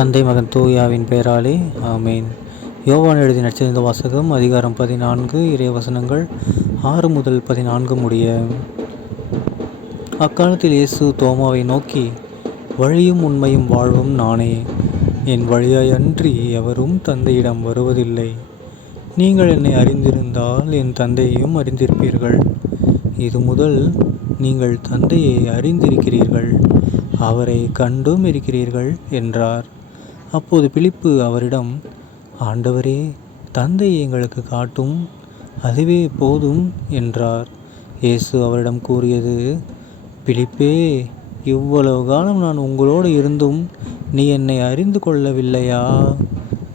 தந்தை மகன் தூயாவின் பெயராலே ஆமேன். யோவான் எழுதி நடிச்சிருந்த வாசகம் அதிகாரம் பதினான்கு இறைவசனங்கள் ஆறு முதல் பதினான்கு முடிய. அக்காலத்தில் இயேசு தோமாவை நோக்கி வழியும் உண்மையும் வாழ்வும் நானே. என் வழியாயன்றி எவரும் தந்தையிடம் வருவதில்லை. நீங்கள் என்னை அறிந்திருந்தால் என் தந்தையையும் அறிந்திருப்பீர்கள். இது முதல் நீங்கள் தந்தையை அறிந்திருக்கிறீர்கள். அவரை கண்டும் இருக்கிறீர்கள் என்றார். அப்போது பிலிப்பு அவரிடம் ஆண்டவரே தந்தை எங்களுக்கு காட்டும் அதுவே போதும் என்றார். இயேசு அவரிடம் கூறியது பிலிப்பே இவ்வளவு காலம் நான் உங்களோடு இருந்தும் நீ என்னை அறிந்து கொள்ளவில்லையா?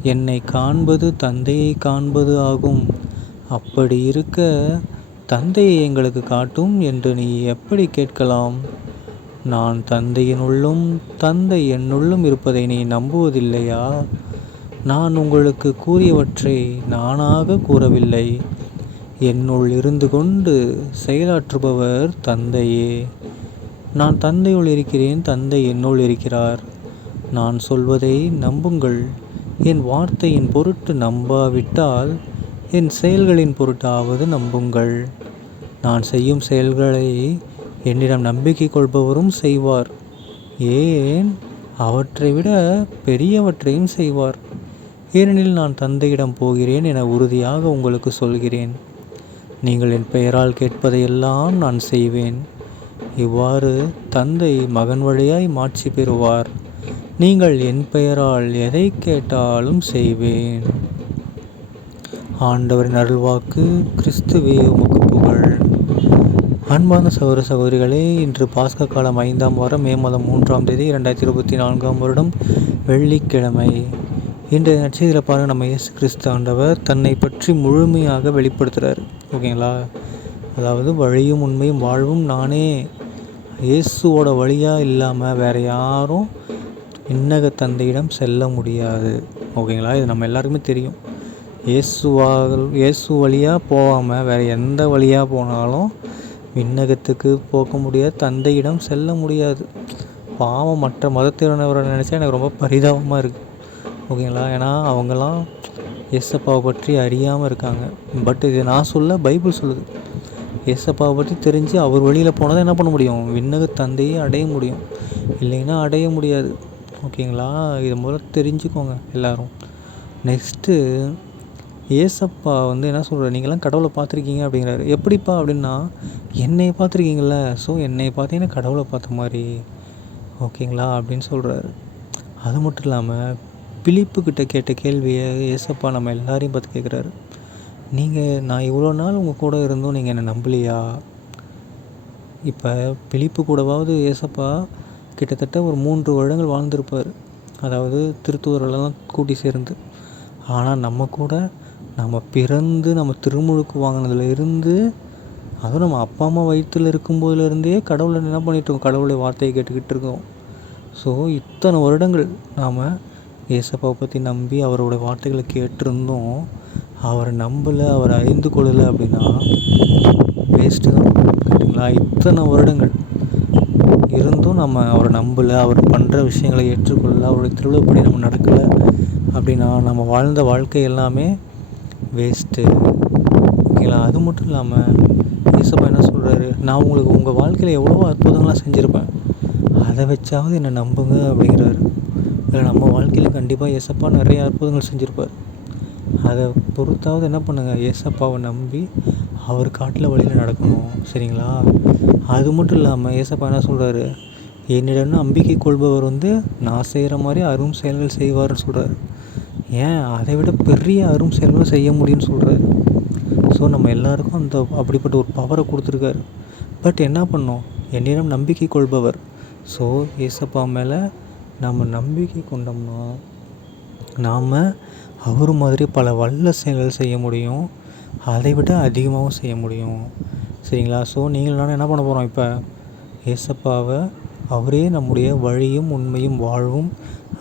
என்னை காண்பது தந்தையை காண்பது ஆகும். அப்படி இருக்க தந்தையை எங்களுக்கு காட்டும் என்று நீ எப்படி கேட்கலாம்? நான் தந்தையினுள்ளும் தந்தை என்னுள்ளும் இருப்பதை நீ நம்புவதில்லையா? நான் உங்களுக்கு கூறியவற்றை நானாக கூறவில்லை. என்னுள் இருந்து கொண்டு செயலாற்றுபவர் தந்தையே. நான் தந்தையுள் இருக்கிறேன் தந்தை என்னுள் இருக்கிறார். நான் சொல்வதை நம்புங்கள். என் வார்த்தையின் பொருட்டு நம்பாவிட்டால் என் செயல்களின் பொருட்டாவது நம்புங்கள். நான் செய்யும் செயல்களை என்னிடம் நம்பிக்கை கொள்பவரும் செய்வார். ஏன்? அவற்றை விட பெரியவற்றையும் செய்வார். ஏனெனில் நான் தந்தையிடம் போகிறேன் என உறுதியாக உங்களுக்கு சொல்கிறேன். நீங்கள் என் பெயரால் கேட்பதையெல்லாம் நான் செய்வேன். இவ்வாறு தந்தை மகன் வழியாய் மாட்சி பெறுவார். நீங்கள் என் பெயரால் எதை கேட்டாலும் செய்வேன். ஆண்டவரின் அருள்வாக்கு கிறிஸ்துவே உமக்கு புகழ். அன்பான சகோதர சகோதரிகளே இன்று பாஸ்க காலம் ஐந்தாம் வாரம் மே மாதம் மூன்றாம் தேதி இரண்டாயிரத்தி இருபத்தி நான்காம் வருடம் வெள்ளிக்கிழமை. இன்றைய நட்சத்திர பாருங்கள் நம்ம இயேசு கிறிஸ்து ஆண்டவர் தன்னை பற்றி முழுமையாக வெளிப்படுத்துகிறார் ஓகேங்களா? அதாவது வழியும் உண்மையும் வாழ்வும் நானே. இயேசுவோட வழியாக இல்லாமல் வேறு யாரும் இன்னக தந்தையிடம் செல்ல முடியாது. ஓகேங்களா? இது நம்ம எல்லாருக்குமே தெரியும். இயேசுவாக இயேசு வழியாக போகாமல் வேறு எந்த வழியாக போனாலும் விண்ணகத்துக்கு போக முடியாது தந்தையிடம் செல்ல முடியாது. பாவம் மற்ற மதத்தினரை நினச்சா எனக்கு ரொம்ப பரிதாபமாக இருக்குது ஓகேங்களா? ஏன்னா அவங்கெல்லாம் இயேசப்பாவை பற்றி அறியாமல் இருக்காங்க. பட் இது நான் சொல்ல பைபிள் சொல்லுது. இயேசப்பாவை பற்றி தெரிஞ்சு அவர் வழியில் போனால் தான் என்ன பண்ண முடியும்? விண்ணக தந்தையை அடைய முடியும். இல்லைன்னா அடைய முடியாது. ஓகேங்களா? இது முதல்ல தெரிஞ்சுக்கோங்க எல்லோரும். நெக்ஸ்ட்டு ஏசப்பா வந்து என்ன சொல்கிறார் நீங்களாம் கடவுளை பார்த்துருக்கீங்க அப்படிங்கிறாரு. எப்படிப்பா? அப்படின்னா என்னை பார்த்துருக்கீங்கள ஸோ என்னை பார்த்தீங்கன்னா கடவுளை பார்த்த மாதிரி. ஓகேங்களா? அப்படின்னு சொல்கிறாரு அது மட்டும் இல்லாமல் பிலிப்புக்கிட்ட கேட்ட கேள்வியை ஏசப்பா நம்ம எல்லாரையும் பார்த்து கேட்குறாரு. நீங்கள் நான் இவ்வளோ நாள் உங்கள் கூட இருந்தும் நீங்கள் என்னை நம்பலையா? இப்போ பிலிப்பு கூடவாவது ஏசப்பா கிட்டத்தட்ட ஒரு மூன்று வருடங்கள் வாழ்ந்திருப்பார். அதாவது திருத்தூரெல்லாம் கூட்டி சேர்ந்து. ஆனால் நம்ம கூட நம்ம பிறந்து நம்ம திருமுழுக்கு வாங்கினதுல இருந்து அதுவும் நம்ம அப்பா அம்மா வயிற்றில் இருக்கும்போதுலேருந்தே கடவுளை என்ன பண்ணிகிட்ருக்கோம் கடவுளுடைய வார்த்தையை கேட்டுக்கிட்டு இருக்கோம். ஸோ இத்தனை வருடங்கள் நாம் ஏசப்பாவை பற்றி நம்பி அவரோட வார்த்தைகளை கேட்டிருந்தோம். அவரை நம்பலை அவரை அறிந்து கொள்ளலை அப்படின்னா வேஸ்ட்டு தான். கரெக்டுங்களா இத்தனை வருடங்கள் இருந்தும் நம்ம அவரை நம்பலை அவர் பண்ணுற விஷயங்களை ஏற்றுக்கொள்ளலை அவருடைய திருவிழப்படி நம்ம நடக்கலை அப்படின்னா நம்ம வாழ்ந்த வாழ்க்கை எல்லாமே வேஸ்ட்டு ஓகேங்களா? அது மட்டும் இல்லாமல் ஏசப்பா என்ன சொல்கிறாரு நான் உங்களுக்கு உங்கள் வாழ்க்கையில் எவ்வளோ அற்புதங்களாக செஞ்சுருப்பேன். அதை வச்சாவது என்னை நம்புங்க அப்படிங்கிறாரு. இல்லை நம்ம வாழ்க்கையில் கண்டிப்பாக ஏசப்பா நிறைய அற்புதங்கள் செஞ்சுருப்பார். அதை பொறுத்தாவது என்ன பண்ணுங்கள் ஏசப்பாவை நம்பி அவர் காட்டில் வழியில் நடக்கணும். சரிங்களா? அது மட்டும் இல்லாமல் ஏசப்பா என்ன சொல்கிறாரு என்னிடம் நம்பிக்கை கொள்பவர் வந்து நான் செய்கிற மாதிரி அரும் செயல்கள் செய்வார்னு சொல்கிறார் ஏன்? அதை விட பெரிய அரும் செயல்களும் செய்ய முடியும்னு சொல்கிறாரு ஸோ நம்ம எல்லாருக்கும் அந்த அப்படிப்பட்ட ஒரு பவரை கொடுத்துருக்காரு. பட் என்ன பண்ணோம்? என்னிடம் நம்பிக்கை கொள்பவர். ஸோ ஏசப்பா மேலே நம்ம நம்பிக்கை கொண்டோம்னா நாம் அவர் மாதிரி பல வல்ல செயல்கள் செய்ய முடியும். அதை விட அதிகமாகவும் செய்ய முடியும். சரிங்களா? ஸோ நீங்கள் நானும் என்ன பண்ண போகிறோம் இப்போ? ஏசப்பாவை அவரே நம்முடைய வழியும் உண்மையும் வாழ்வும்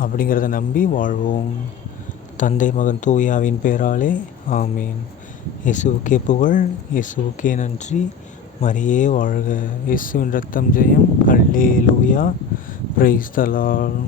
அப்படிங்கிறத நம்பி வாழ்வோம். தந்தை மகன் தூயாவின் பேராலே ஆமீன். இயேசுவுக்கே புகழ் இயேசுவுக்கே நன்றி. மரியே வாழ்க. இயேசுவின் ரத்தம் ஜெயம். அல்லே லூயா பிரைஸ் தலால்